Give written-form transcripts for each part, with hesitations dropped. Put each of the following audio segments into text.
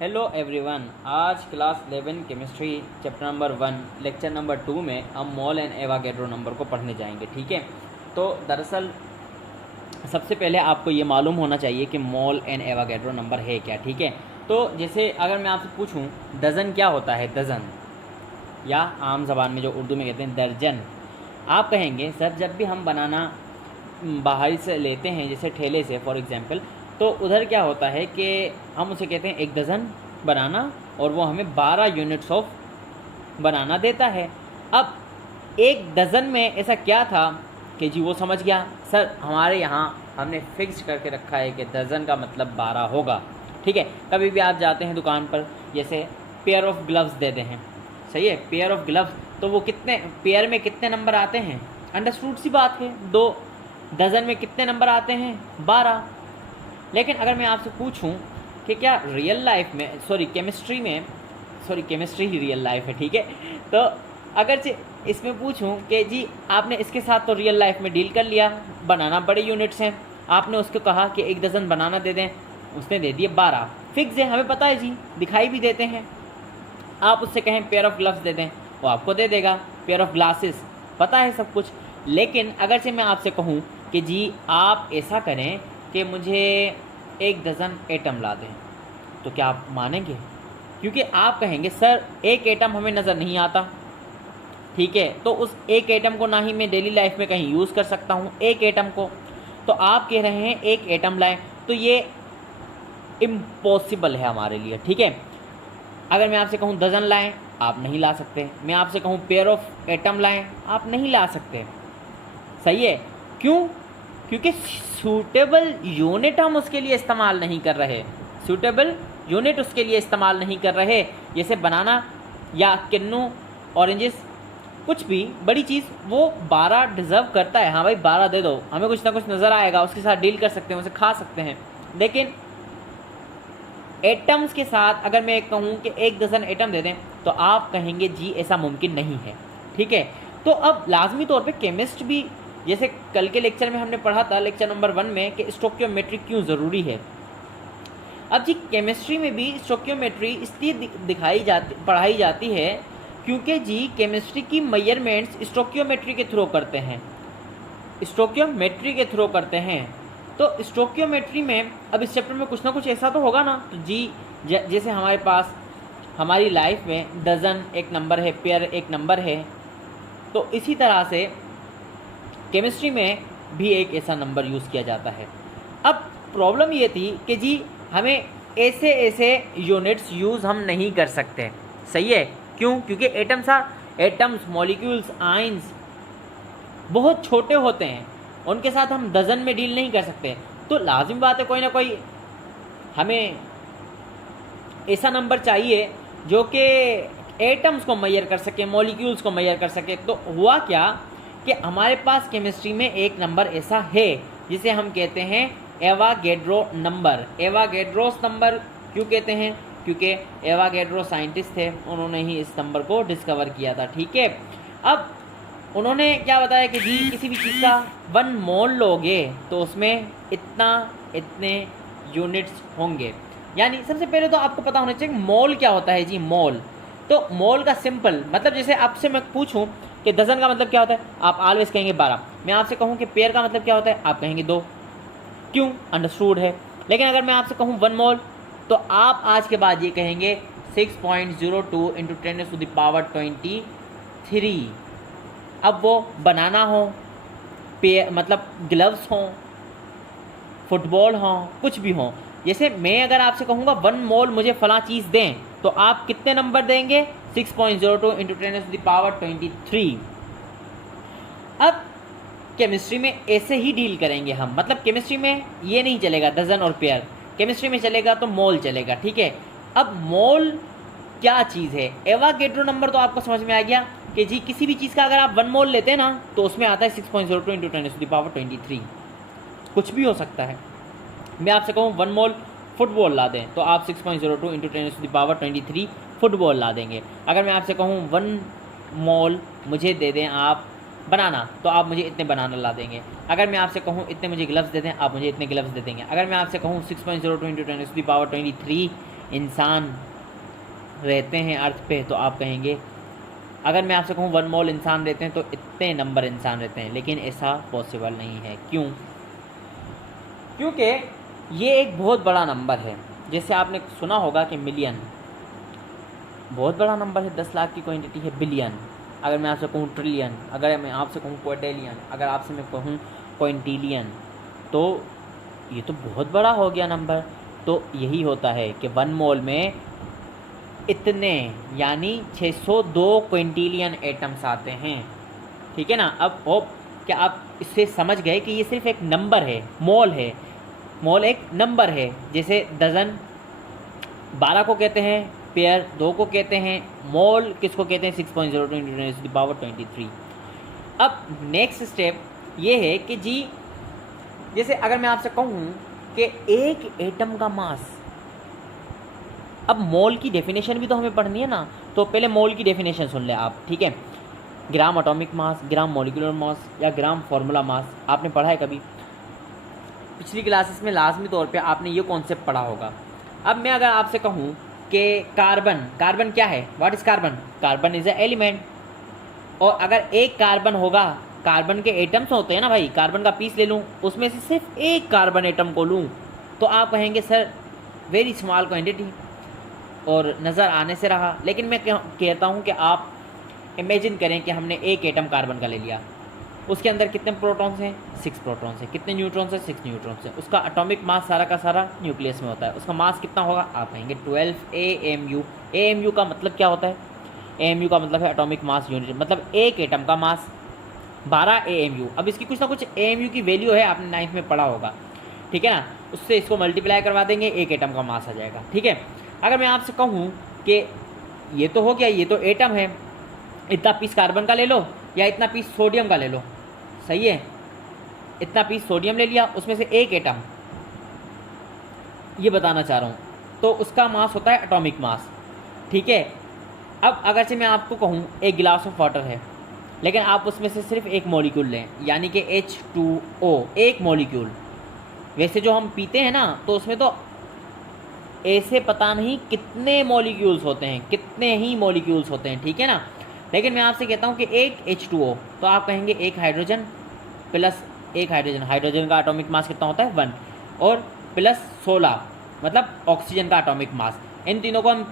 Hello everyone. आज class 11 chemistry chapter number 1 lecture number 2 में हम मोल एंड एवोगैड्रो नंबर को पढ़ने जाएंगे। ठीक है, तो दरअसल सबसे पहले आपको ये मालूम होना चाहिए कि मोल एंड एवोगैड्रो नंबर है क्या। ठीक है, तो जैसे अगर मैं आपसे पूछूं डज़न क्या होता है, डज़न या आम ज़बान में जो उर्दू में कहते हैं दर्जन, आप कहेंगे सर जब भी हम बनाना बाहर से लेते हैं जैसे ठेले से फॉर एग्ज़ाम्पल, तो उधर क्या होता है कि हम उसे कहते हैं एक डज़न बनाना और वो हमें 12 यूनिट्स ऑफ बनाना देता है। अब एक डज़न में ऐसा क्या था कि जी वो समझ गया सर हमारे यहाँ हमने फिक्स करके रखा है कि डज़न का मतलब 12 होगा। ठीक है, कभी भी आप जाते हैं दुकान पर, जैसे पेयर ऑफ ग्लव्स देते हैं, सही है, पेयर ऑफ ग्लव्स, तो वो कितने पेयर में कितने नंबर आते हैं, अंडरस्टूड सी बात है, 2 डज़न में कितने नंबर आते हैं, 12। लेकिन अगर मैं आपसे पूछूं कि क्या रियल लाइफ में केमिस्ट्री ही रियल लाइफ है, ठीक है, तो अगर इसमें पूछूं कि जी आपने इसके साथ तो रियल लाइफ में डील कर लिया, बनाना बड़े यूनिट्स हैं, आपने उसको कहा कि एक डज़न बनाना दे दें, उसने दे दिए 12, फिक्स है, हमें पता है जी, दिखाई भी देते हैं। आप उससे कहें पेयर ऑफ ग्लव्स दे दें, वो आपको दे देगा, पेयर ऑफ ग्लासेस, पता है सब कुछ। लेकिन अगर से मैं आपसे कहूँ कि जी आप ऐसा करें कि मुझे एक डज़न एटम ला दें, तो क्या आप मानेंगे? क्योंकि आप कहेंगे सर एक एटम हमें नज़र नहीं आता, ठीक है, तो उस एक एटम को ना ही मैं डेली लाइफ में कहीं यूज़ कर सकता हूँ एक एटम को, तो आप कह रहे हैं एक एटम लाएं, तो ये इम्पॉसिबल है हमारे लिए। ठीक है, अगर मैं आपसे कहूँ डज़न लाएं, आप नहीं ला सकते, मैं आपसे कहूँ पेयर ऑफ एटम लाएं, आप नहीं ला सकते, सही है, क्यों? क्योंकि सूटेबल यूनिट हम उसके लिए इस्तेमाल नहीं कर रहे, सूटेबल यूनिट उसके लिए इस्तेमाल नहीं कर रहे। जैसे बनाना या किन्नू, ऑरेंजेस, कुछ भी बड़ी चीज़, वो 12 डिज़र्व करता है, हाँ भाई 12 दे दो, हमें कुछ ना कुछ नज़र आएगा, उसके साथ डील कर सकते हैं, उसे खा सकते हैं। लेकिन एटम्स के साथ अगर मैं कहूँ कि एक डज़न एटम दे दें, तो आप कहेंगे जी ऐसा मुमकिन नहीं है। ठीक है, तो अब लाजमी तौर पे केमिस्ट भी, जैसे कल के लेक्चर में हमने पढ़ा था लेक्चर नंबर 1 में कि स्टोकियोमेट्री क्यों ज़रूरी है। अब जी केमिस्ट्री में भी स्टोकियोमेट्री इसलिए पढ़ाई जाती है क्योंकि जी केमिस्ट्री की मेजरमेंट्स स्टोकियोमेट्री के थ्रू करते हैं, स्टोकियोमेट्री के थ्रू करते हैं। तो स्टोकियोमेट्री में अब इस चैप्टर में कुछ ना कुछ ऐसा तो होगा ना, तो जी जैसे हमारे पास हमारी लाइफ में डज़न एक नंबर है, पेयर एक नंबर है, तो इसी तरह से केमिस्ट्री में भी एक ऐसा नंबर यूज़ किया जाता है। अब प्रॉब्लम ये थी कि जी हमें ऐसे यूनिट्स यूज़ हम नहीं कर सकते, सही है, क्यों? क्योंकि एटम्स, मॉलिक्यूल्स, आयंस बहुत छोटे होते हैं, उनके साथ हम डज़न में डील नहीं कर सकते। तो लाजिम बात है कोई ना कोई हमें ऐसा नंबर चाहिए जो कि एटम्स को मेजर कर सके, मॉलिक्यूल्स को मेजर कर सके। तो हुआ क्या कि हमारे पास केमिस्ट्री में एक नंबर ऐसा है जिसे हम कहते हैं एवोगैड्रो नंबर। एवोगैड्रोस नंबर क्यों कहते हैं? क्योंकि एवोगैड्रो साइंटिस्ट थे, उन्होंने ही इस नंबर को डिस्कवर किया था। ठीक है, अब उन्होंने क्या बताया कि जी किसी भी चीज़ का 1 मोल लोगे तो उसमें इतने यूनिट्स होंगे। यानी सबसे पहले तो आपको पता होना चाहिए मोल क्या होता है जी। मोल, तो मोल का सिंपल मतलब, जैसे आपसे मैं पूछूं कि डज़न का मतलब क्या होता है, आप ऑलवेज कहेंगे 12। मैं आपसे कहूं कि पेयर का मतलब क्या होता है, आप कहेंगे 2, क्यों? अंडरस्टूड है। लेकिन अगर मैं आपसे कहूं 1 मोल, तो आप आज के बाद ये कहेंगे 6.02 × 10⁻23। अब वो बनाना हो, पेयर मतलब ग्लव्स हों, फुटबॉल हों, कुछ भी हों, जैसे मैं अगर आपसे कहूँगा 1 मोल मुझे फ़लाँ चीज़ दें, तो आप कितने नंबर देंगे? 6.02 × 10⁻23। अब केमिस्ट्री में ऐसे ही डील करेंगे हम, मतलब केमिस्ट्री में ये नहीं चलेगा डज़न और पेयर, केमिस्ट्री में चलेगा तो मोल चलेगा। ठीक है, अब मोल क्या चीज़ है? एवोगैड्रो नंबर तो आपको समझ में आ गया कि जी किसी भी चीज़ का अगर आप 1 मोल लेते हैं ना, तो उसमें आता है 6.02 × 10⁻23, कुछ भी हो सकता है। मैं आपसे कहूँ 1 मोल फुटबॉल ला दें, तो आप 6.02 × 10⁻23 फुटबॉल ला देंगे। अगर मैं आपसे कहूँ 1 मोल मुझे दे दें आप बनाना, तो आप मुझे इतने बनाना ला देंगे। अगर मैं आपसे कहूँ इतने मुझे ग्लव्स दे दें, आप मुझे इतने ग्लव्स दे देंगे। अगर मैं आपसे कहूँ 6.02 × 10⁻23 इंसान रहते हैं अर्थ पे, तो आप कहेंगे, अगर मैं आपसे कहूँ 1 मोल इंसान रहते हैं तो इतने नंबर इंसान रहते हैं, लेकिन ऐसा पॉसिबल नहीं है। क्यों? क्योंकि ये एक बहुत बड़ा नंबर है। जैसे आपने सुना होगा कि मिलियन बहुत बड़ा नंबर है, 10 लाख की क्वांटिटी है। बिलियन, अगर मैं आपसे कहूँ ट्रिलियन, अगर मैं आपसे कहूँ क्वाड्रिलियन, अगर आपसे मैं कहूँ क्विंटिलियन, तो ये तो बहुत बड़ा हो गया नंबर। तो यही होता है कि 1 मोल में इतने यानी 602 क्विंटिलियन एटम्स आते हैं। ठीक है ना? अब होप क्या आप इससे समझ गए कि ये सिर्फ एक नंबर है, मोल है। मोल एक नंबर है। जैसे डजन 12 को कहते हैं, पेयर 2 को कहते हैं, मोल किसको कहते हैं? 6.02 × 10⁻23। अब नेक्स्ट स्टेप ये है कि जी, जैसे अगर मैं आपसे कहूँ कि एक एटम का मास, अब मोल की डेफिनेशन भी तो हमें पढ़नी है ना, तो पहले मोल की डेफिनेशन सुन ले आप। ठीक है? Gram atomic mass, gram molecular mass या ग्राम फार्मूला मास, आपने पढ़ा है कभी? पिछली क्लासेस में लाजमी तौर पे आपने ये कॉन्सेप्ट पढ़ा होगा। अब मैं अगर आपसे कहूँ कि कार्बन क्या है? What is carbon? Carbon is a element. और अगर एक कार्बन होगा, कार्बन के एटम्स होते हैं ना भाई, कार्बन का पीस ले लूँ, उसमें से सिर्फ एक कार्बन एटम को लूँ, तो आप कहेंगे सर वेरी स्मॉल क्वांटिटी और नज़र आने से रहा। लेकिन मैं कहता हूँ कि आप इमेजिन करें कि हमने एक एटम कार्बन का ले लिया, उसके अंदर कितने प्रोटॉन्स हैं? 6 प्रोटॉन्स हैं। कितने न्यूट्रॉन्स हैं? 6 न्यूट्रॉन्स हैं। उसका एटॉमिक मास सारा का सारा न्यूक्लियस में होता है। उसका मास कितना होगा? आप कहेंगे 12 AMU। AMU का मतलब क्या होता है? AMU का मतलब है एटॉमिक मास यूनिट, मतलब एक एटम का मास 12 AMU। अब इसकी कुछ ना कुछ AMU की वैल्यू है, आपने 9th में पढ़ा होगा। ठीक है ना? उससे इसको मल्टीप्लाई करवा देंगे, एक एटम का मास आ जाएगा। ठीक है? अगर मैं आपसे कहूँ कि ये तो हो गया, ये तो एटम है, इतना पीस कार्बन का ले लो या इतना पीस सोडियम का ले लो, सही है? इतना पीस सोडियम ले लिया, उसमें से एक एटम, ये बताना चाह रहा हूँ, तो उसका मास होता है एटॉमिक मास। ठीक है? अब अगर से मैं आपको कहूँ एक गिलास ऑफ वाटर है, लेकिन आप उसमें से सिर्फ एक मॉलिक्यूल लें, यानी कि H2O, एक मॉलिक्यूल। वैसे जो हम पीते हैं ना, तो उसमें तो ऐसे पता नहीं कितने मॉलिक्यूल्स होते हैं, कितने ही मॉलिक्यूल्स होते हैं। ठीक है ना? लेकिन मैं आपसे कहता हूँ कि एक H2O, तो आप कहेंगे एक हाइड्रोजन प्लस एक हाइड्रोजन। हाइड्रोजन का एटॉमिक मास कितना होता है? 1, और प्लस 16 मतलब ऑक्सीजन का एटॉमिक मास। इन तीनों को हम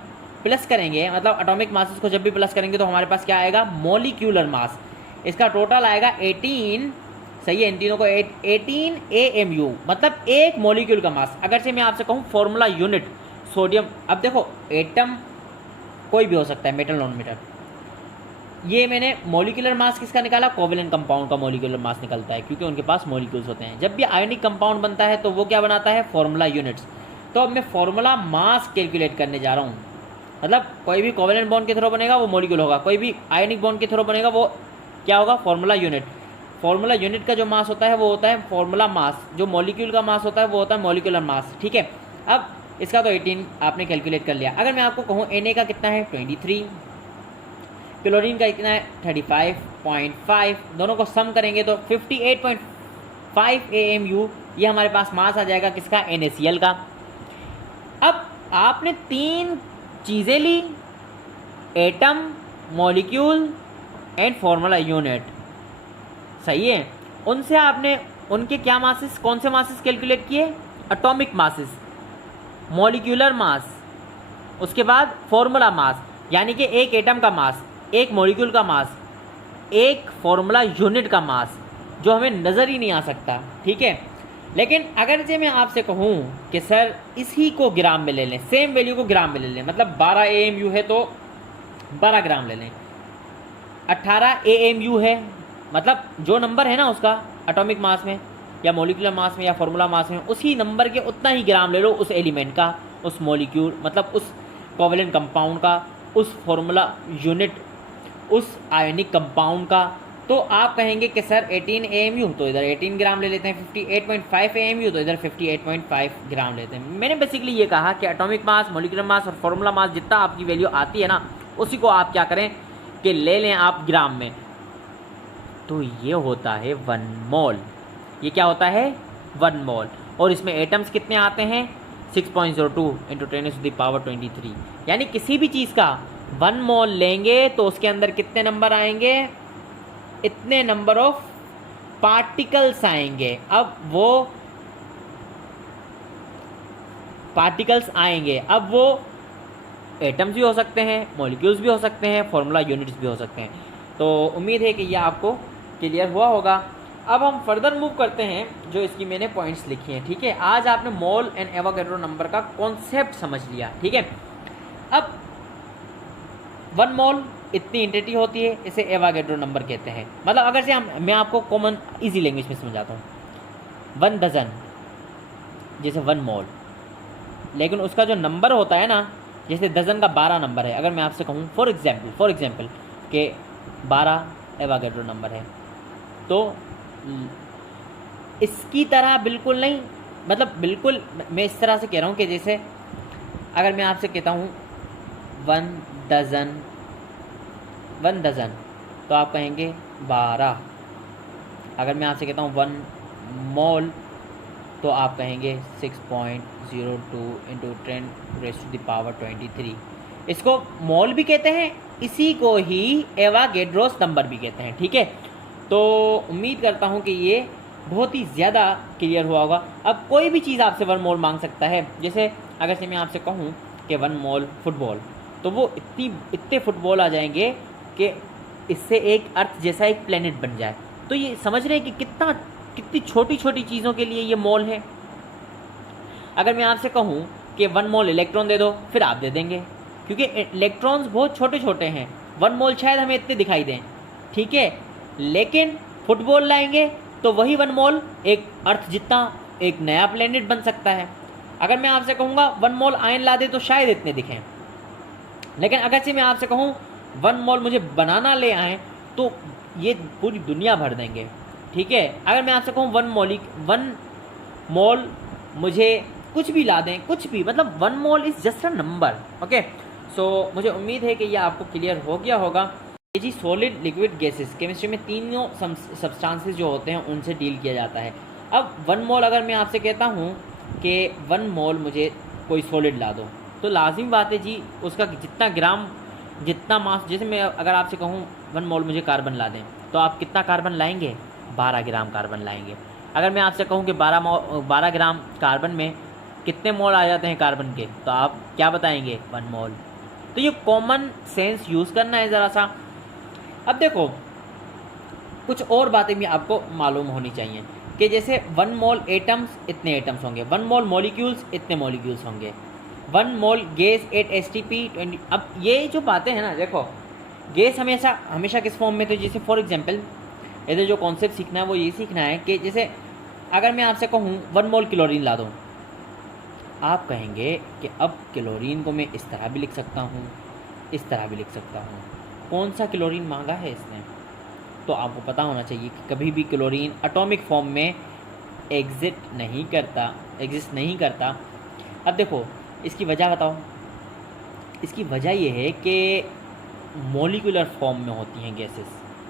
प्लस करेंगे, मतलब एटॉमिक मासेस को जब भी प्लस करेंगे तो हमारे पास क्या आएगा? Molecular mass. इसका टोटल आएगा 18, सही है? इन तीनों को 18 AMU, मतलब एक मॉलिक्यूल का मास। अगर से मैं आपसे कहूँ फॉर्मूला यूनिट सोडियम, अब देखो एटम कोई भी हो सकता है, मेटल नॉन मेटल। ये मैंने मॉलिक्यूलर मास किसका निकाला? कोवेलेंट कंपाउंड का मॉलिक्यूलर मास निकलता है, क्योंकि उनके पास मॉलिक्यूल्स होते हैं। जब भी आयोनिक कंपाउंड बनता है तो वो क्या बनाता है? Formula units. तो अब मैं फॉर्मूला मास कैलकुलेट करने जा रहा हूँ, मतलब कोई भी कोवेलेंट बॉन्ड के थ्रू बनेगा वो मॉलिक्यूल होगा, कोई भी आयोनिक बॉन्ड के थ्रू बनेगा वो क्या होगा? Formula unit. फॉर्मूला यूनिट का जो मास होता है वो होता है फॉर्मूला मास, जो मॉलिक्यूल का मास होता है वो होता है मॉलिक्यूलर मास। ठीक है? अब इसका तो 18 आपने कैलकुलेट कर लिया। अगर मैं आपको कहूँ Na का कितना है? 23, क्लोरीन का कितना है? 35.5, दोनों को सम करेंगे तो 58.5 AMU, ये हमारे पास मास आ जाएगा किसका? NaCl का। अब आपने 3 चीज़ें ली, atom, molecule and formula unit, सही है? उनसे आपने उनके क्या मासेस, कौन से मासेस कैलकुलेट किए? एटॉमिक मासेस, मॉलिक्यूलर मास, उसके बाद फॉर्मूला मास, यानी कि एक एटम का मास, एक मॉलिक्यूल का मास, एक फॉर्मूला यूनिट का मास, जो हमें नज़र ही नहीं आ सकता। ठीक है? लेकिन अगर जे मैं आपसे कहूँ कि सर इसी को ग्राम में ले लें, सेम वैल्यू को ग्राम में ले लें, मतलब 12 AMU है तो 12 ग्राम ले लें, 18 AMU है, मतलब जो नंबर है ना उसका एटॉमिक मास में या मॉलिक्यूलर मास में या फॉर्मूला मास में, उसी नंबर के उतना ही ग्राम ले लो उस एलिमेंट का, उस मॉलिक्यूल मतलब उस कोवेलेंट कंपाउंड का, उस फॉर्मूला यूनिट, उस आयोनिक कंपाउंड का, तो आप कहेंगे कि सर 18 AMU, तो इधर 18 ग्राम ले लेते हैं, 58.5 AMU, तो इधर 58.5 ग्राम लेते हैं। मैंने बेसिकली ये कहा कि एटॉमिक मास, मॉलिक्यूलर मास और फॉर्मूला मास जितना आपकी वैल्यू आती है ना, उसी को आप क्या करें कि ले लें आप ग्राम में। तो ये होता है 1 मोल। ये क्या होता है? 1 मोल। और इसमें एटम्स कितने आते हैं? 6.02 इंटू 10⁻23, यानी किसी भी चीज़ का 1 मोल लेंगे तो उसके अंदर कितने नंबर आएंगे, इतने नंबर ऑफ पार्टिकल्स आएंगे। अब वो पार्टिकल्स आएंगे, अब वो एटम्स भी हो सकते हैं, मॉलिक्यूल्स भी हो सकते हैं, फॉर्मूला यूनिट्स भी हो सकते हैं। तो उम्मीद है कि यह आपको क्लियर हुआ होगा। अब हम फर्दर मूव करते हैं, जो इसकी मैंने पॉइंट्स लिखी हैं, ठीक है। आज आपने मोल एंड एवोगैड्रो नंबर का कॉन्सेप्ट समझ लिया, ठीक है। अब 1 मोल इतनी एंटिटी होती है, इसे एवोगैड्रो नंबर कहते हैं। मतलब अगर से मैं आपको कॉमन इजी लैंग्वेज में समझाता हूँ, 1 डजन जैसे 1 मोल, लेकिन उसका जो नंबर होता है ना, जैसे डजन का 12 नंबर है। अगर मैं आपसे कहूँ फॉर एग्जाम्पल कि 12 एवोगैड्रो नंबर है, तो इसकी तरह बिल्कुल नहीं, मतलब बिल्कुल मैं इस तरह से कह रहा हूँ कि जैसे अगर मैं आपसे कहता हूँ 1 डजन तो आप कहेंगे 12। अगर मैं आपसे कहता हूँ 1 मोल तो आप कहेंगे 6.02 इंटू 10⁻23। इसको मोल भी कहते हैं, इसी को ही एवोगैड्रोस नंबर भी कहते हैं, ठीक है। तो उम्मीद करता हूँ कि ये बहुत ही ज़्यादा क्लियर हुआ होगा। अब कोई भी चीज़ आपसे 1 मोल मांग सकता है, जैसे अगर से मैं आपसे कहूँ कि 1 मोल फुटबॉल, तो वो इतने फुटबॉल आ जाएंगे कि इससे एक अर्थ जैसा एक प्लेनेट बन जाए। तो ये समझ रहे हैं कि कितनी छोटी छोटी चीज़ों के लिए ये मोल है। अगर मैं आपसे कहूँ कि 1 मोल इलेक्ट्रॉन दे दो, फिर आप दे देंगे, क्योंकि इलेक्ट्रॉन्स बहुत छोटे छोटे हैं। 1 मोल शायद हमें इतने दिखाई दें, ठीक है, लेकिन फुटबॉल लाएंगे तो वही 1 मोल एक अर्थ जितना एक नया प्लेनेट बन सकता है। अगर मैं आपसे कहूँगा 1 मोल आयन ला दे तो शायद इतने दिखें, लेकिन अगर से मैं आपसे कहूँ 1 मोल मुझे बनाना ले आएँ तो ये पूरी दुनिया भर देंगे, ठीक है। अगर मैं आपसे कहूँ 1 मोल मुझे कुछ भी ला दें, कुछ भी, मतलब 1 mole is just a number, okay. So मुझे उम्मीद है कि यह आपको क्लियर हो गया होगा। ये जी सॉलिड लिक्विड गैसेस, केमिस्ट्री में तीनों सब्सटेंसेस जो होते हैं उनसे डील किया जाता है। अब 1 मोल अगर मैं आपसे कहता हूँ कि 1 मोल मुझे कोई सॉलिड ला दो, तो लाजिम बात है जी उसका जितना ग्राम, जितना मास, जैसे मैं अगर आपसे कहूँ 1 मोल मुझे कार्बन ला दें, तो आप कितना कार्बन लाएंगे, 12 ग्राम कार्बन लाएंगे। अगर मैं आपसे कहूँ कि 12 ग्राम कार्बन में कितने मोल आ जाते हैं कार्बन के, तो आप क्या बताएंगे, 1 मोल। तो ये कॉमन सेंस यूज़ करना है ज़रा सा। अब देखो कुछ और बातें भी आपको मालूम होनी चाहिए कि जैसे 1 मोल एटम्स, इतने एटम्स होंगे, 1 मोल मॉलिक्यूल्स, इतने मॉलिक्यूल्स होंगे, 1 मोल गैस 8 STP 20। अब ये जो बातें हैं ना, देखो गैस हमेशा किस फॉर्म में, तो जैसे फॉर एग्जांपल इधर जो कॉन्सेप्ट सीखना है वो ये सीखना है कि जैसे अगर मैं आपसे कहूँ 1 मोल क्लोरीन ला दो, आप कहेंगे कि अब क्लोरीन को मैं इस तरह भी लिख सकता हूँ, इस तरह भी लिख सकता हूँ, कौन सा क्लोरीन मांगा है इसने। तो आपको पता होना चाहिए कि कभी भी क्लोरीन एटॉमिक फॉर्म में एग्जिस्ट नहीं करता। अब देखो इसकी वजह बताओ। इसकी वजह ये है कि मॉलिक्यूलर फॉर्म में होती हैं गैसेस,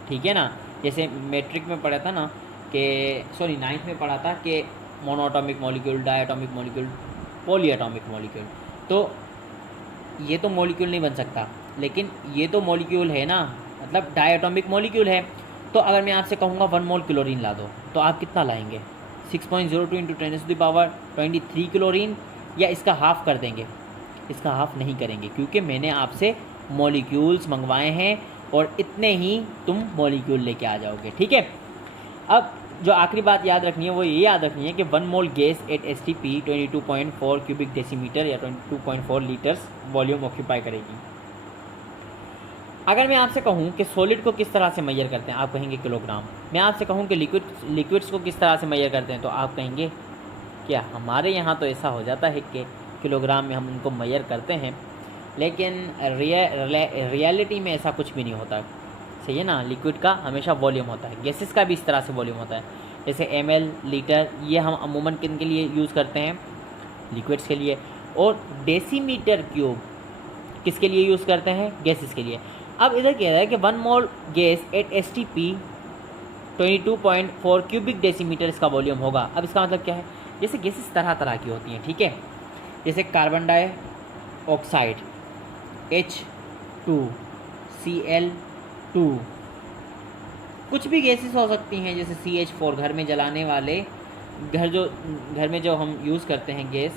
ठीक है ना। जैसे मैट्रिक में पढ़ा था ना कि, सॉरी 9th में पढ़ा था कि monoatomic molecule, diatomic molecule, polyatomic molecule. तो ये तो मॉलिक्यूल नहीं बन सकता, लेकिन ये तो मॉलिक्यूल है ना, मतलब डायटॉमिक मॉलिक्यूल है। तो अगर मैं आपसे कहूँगा 1 मोल क्लोरीन ला दो, तो आप कितना लाएंगे, 6.02 इंटू 10⁻23 क्लोरीन, या इसका हाफ कर देंगे। इसका हाफ नहीं करेंगे, क्योंकि मैंने आपसे मॉलिक्यूल्स मंगवाए हैं और इतने ही तुम मॉलिक्यूल लेके आ जाओगे, ठीक है। अब जो आखिरी बात याद रखनी है वो ये याद रखनी है कि 1 मोल गैस 8 STP 22.4 क्यूबिक डेसीमीटर या 22.4 लीटर्स वॉल्यूम ऑक्यूपाई करेगी। अगर मैं आपसे कहूँ कि सॉलिड को किस तरह से मेजर करते हैं, आप कहेंगे किलोग्राम। मैं आपसे कहूँ कि लिक्विड्स को किस तरह से मेजर करते हैं, तो आप कहेंगे क्या। हमारे यहाँ तो ऐसा हो जाता है कि किलोग्राम में हम उनको मेजर करते हैं, लेकिन रियलिटी में ऐसा कुछ भी नहीं होता, सही है ना। लिक्विड का हमेशा वॉल्यूम होता है, गैसेस का भी इस तरह से वॉल्यूम होता है, जैसे ml, लीटर, ये हम अमूमन किन के लिए यूज़ करते हैं, लिक्विड्स के लिए। और डेसीमीटर क्यूब किसके लिए यूज़ करते हैं, गैसेस के लिए। अब इधर कह रहा है कि 1 मोल गैस 8 STP 22.4 क्यूबिक डेसीमीटर इसका वॉल्यूम होगा। अब इसका मतलब क्या है, जैसे गैसेस तरह तरह की होती हैं, ठीक है। जैसे कार्बन डाइऑक्साइड H2Cl2, कुछ भी गैसेस हो सकती हैं जैसे CH4, घर में जलाने वाले, घर में जो हम यूज़ करते हैं गैस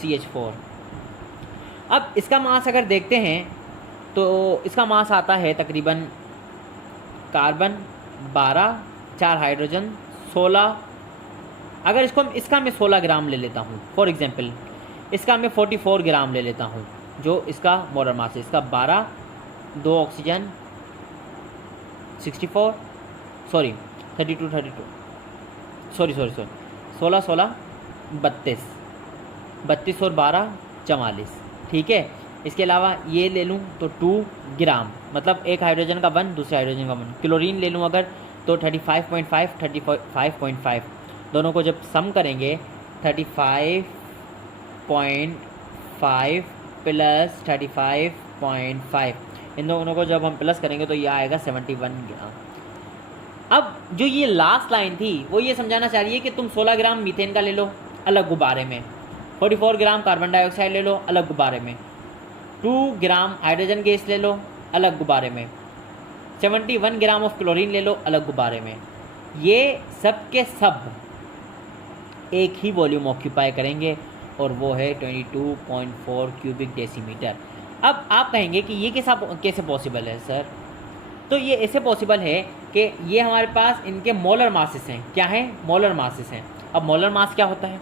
CH4। अब इसका मास अगर देखते हैं तो इसका मास आता है तकरीबन कार्बन 12, 4 हाइड्रोजन 16। अगर इसका मैं 16 ग्राम ले लेता हूँ फॉर एग्जांपल, इसका मैं 44 ग्राम ले लेता हूँ जो इसका मोलर मास है। इसका 12, 2 ऑक्सीजन 64, सॉरी 32 सॉरी 16 32 और 12 44, ठीक है। इसके अलावा ये ले लूँ तो 2 ग्राम, मतलब एक हाइड्रोजन का 1, दूसरे हाइड्रोजन का 1। क्लोरीन ले लूँ अगर तो 35.5 दोनों को जब सम करेंगे 35.5 प्लस 35.5, इन दोनों को जब हम प्लस करेंगे तो ये आएगा 71 ग्राम। अब जो ये लास्ट लाइन थी वो ये समझाना चाह रही है कि तुम 16 ग्राम मीथेन का ले लो अलग गुब्बारे में, 44 ग्राम कार्बन डाइऑक्साइड ले लो अलग गुब्बारे में, 2 ग्राम हाइड्रोजन गैस ले लो अलग गुब्बारे में, 71 ग्राम ऑफ क्लोरीन ले लो अलग गुब्बारे में। ये सब के सब एक ही वॉल्यूम ऑक्यूपाई करेंगे और वो है 22.4 क्यूबिक डेसीमीटर। अब आप कहेंगे कि ये कैसे पॉसिबल है सर? तो ये ऐसे पॉसिबल है कि ये हमारे पास इनके मोलर मासेस हैं। क्या हैं? मोलर मासेस हैं। अब मोलर मास क्या होता है?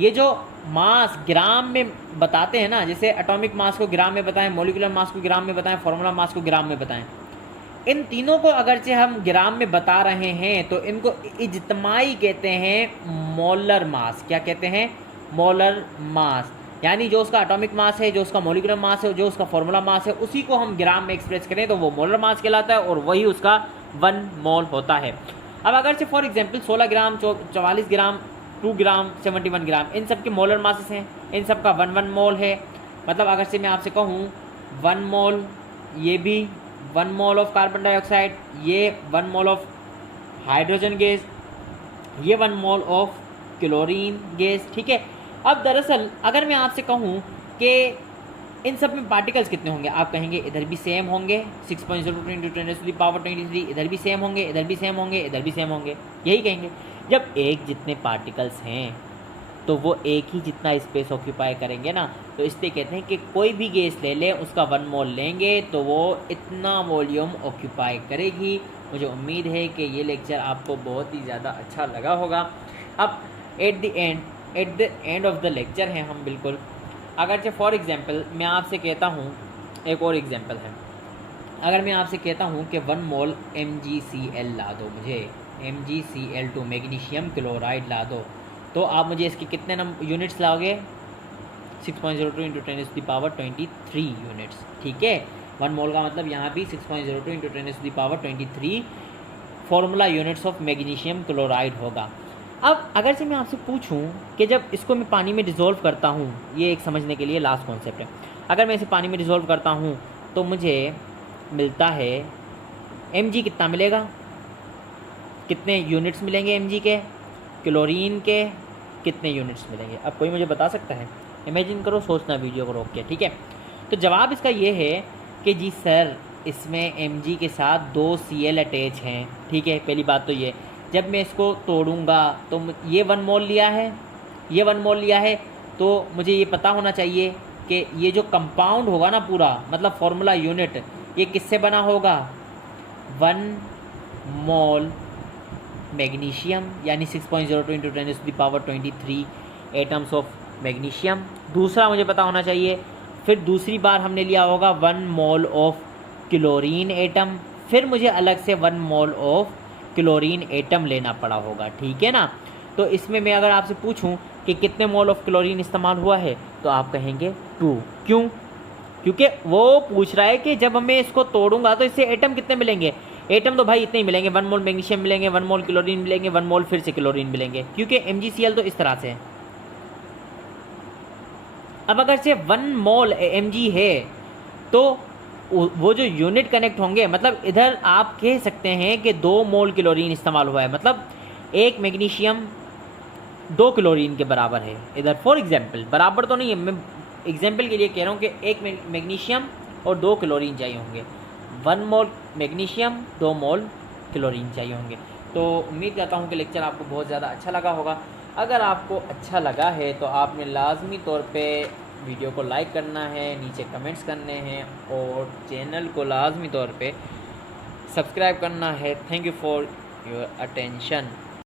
ये जो मास ग्राम में बताते हैं ना, जैसे एटॉमिक मास को ग्राम में बताएं, मॉलिक्यूलर मास को ग्राम में बताएं, फार्मूला मास को ग्राम में बताएं, इन तीनों को अगरचे हम ग्राम में बता रहे हैं तो इनको इज्तमाई कहते हैं मोलर मास। क्या कहते हैं? Molar mass. यानी जो उसका एटॉमिक मास है, जो उसका मॉलिक्यूलर मास है, जो उसका फार्मूला मास है, उसी को हम ग्राम में एक्सप्रेस करें तो वो मोलर मास कहलाता है और वही उसका 1 मोल होता है। अब अगर से फॉर एग्जांपल 16 ग्राम, 44 ग्राम, 2 ग्राम, 71 ग्राम, इन सब के मोलर मासेस हैं, इन सब का 1 मोल है। मतलब अगर से मैं आपसे कहूँ 1 मोल, ये भी 1 मोल ऑफ कार्बन डाइऑक्साइड, ये 1 मोल ऑफ हाइड्रोजन गैस, ये 1 मोल ऑफ क्लोरीन गैस, ठीक है। अब दरअसल अगर मैं आपसे कहूँ कि इन सब में पार्टिकल्स कितने होंगे, आप कहेंगे इधर भी सेम होंगे 6.02 × 10⁻23, इधर भी सेम होंगे, इधर भी सेम होंगे, इधर भी सेम होंगे, यही कहेंगे। जब एक जितने पार्टिकल्स हैं तो वो एक ही जितना स्पेस ऑक्यूपाई करेंगे ना, तो इसलिए कहते हैं कि कोई भी गैस ले लें उसका 1 मोल लेंगे तो वो इतना वॉल्यूम ऑक्यूपाई करेगी। मुझे उम्मीद है कि ये लेक्चर आपको बहुत ही ज़्यादा अच्छा लगा होगा। अब at the end of the lecture हैं हम बिल्कुल। अगर फॉर एग्जांपल मैं आपसे कहता हूँ, एक और एग्जांपल है, अगर मैं आपसे कहता हूँ कि 1 मोल MgCl ला दो मुझे, MgCl2 मैग्नीशियम क्लोराइड ला दो, तो आप मुझे इसके कितने यूनिट्स लाओगे? 6.02 × 10⁻23 यूनिट्स, ठीक है। 1 मोल का मतलब यहाँ भी 6.02 × 10⁻23 formula units of magnesium chloride होगा। अब अगर से मैं आपसे पूछूं कि जब इसको मैं पानी में डिज़ोल्व करता हूँ, ये एक समझने के लिए लास्ट कॉन्सेप्ट है, अगर मैं इसे पानी में डिज़ोल्व करता हूँ तो मुझे मिलता है Mg कितना मिलेगा, कितने यूनिट्स मिलेंगे Mg के, क्लोरीन के कितने यूनिट्स मिलेंगे? अब कोई मुझे बता सकता है? इमेजिन करो, सोचना वीडियो को रोक के, ठीक है। तो जवाब इसका ये है कि जी सर इसमें Mg के साथ 2 Cl अटैच हैं, ठीक है। पहली बात तो ये, जब मैं इसको तोड़ूंगा तो ये 1 मोल लिया है, ये 1 मोल लिया है, तो मुझे ये पता होना चाहिए कि ये जो कंपाउंड होगा ना पूरा, मतलब फॉर्मूला यूनिट, ये किससे बना होगा? 1 मोल मैग्नीशियम, यानी 6.02 × 10⁻23 एटम्स ऑफ मैग्नीशियम। दूसरा मुझे पता होना चाहिए, फिर दूसरी बार हमने लिया होगा 1 मोल ऑफ क्लोरीन एटम, फिर मुझे अलग से 1 मोल ऑफ क्लोरीन एटम लेना पड़ा होगा, ठीक है ना। तो इसमें मैं अगर आपसे पूछूं कि कितने मोल ऑफ क्लोरीन इस्तेमाल हुआ है तो आप कहेंगे 2। क्यों? क्योंकि वो पूछ रहा है कि जब मैं इसको तोड़ूंगा तो इससे एटम कितने मिलेंगे। एटम तो भाई इतने ही मिलेंगे, 1 मोल मैग्नीशियम मिलेंगे, 1 मोल क्लोरीन मिलेंगे, 1 मोल फिर से क्लोरीन मिलेंगे, क्योंकि MgCl तो इस तरह से है। अब अगर से 1 मोल Mg है तो वो जो यूनिट कनेक्ट होंगे, मतलब इधर आप कह सकते हैं कि 2 मोल क्लोरीन इस्तेमाल हुआ है, मतलब एक मैग्नीशियम 2 क्लोरीन के बराबर है। इधर फॉर एग्जाम्पल, बराबर तो नहीं है, मैं एग्जाम्पल के लिए कह रहा हूँ कि 1 मैग्नीशियम और 2 क्लोरीन चाहिए होंगे, 1 मोल मैग्नीशियम 2 मोल क्लोरीन चाहिए होंगे। तो उम्मीद करता हूँ कि लेक्चर आपको बहुत ज़्यादा अच्छा लगा होगा। अगर आपको अच्छा लगा है तो आपने लाजमी तौर पे वीडियो को लाइक करना है, नीचे कमेंट्स करने हैं और चैनल को लाजमी तौर पे सब्सक्राइब करना है। Thank you for your attention.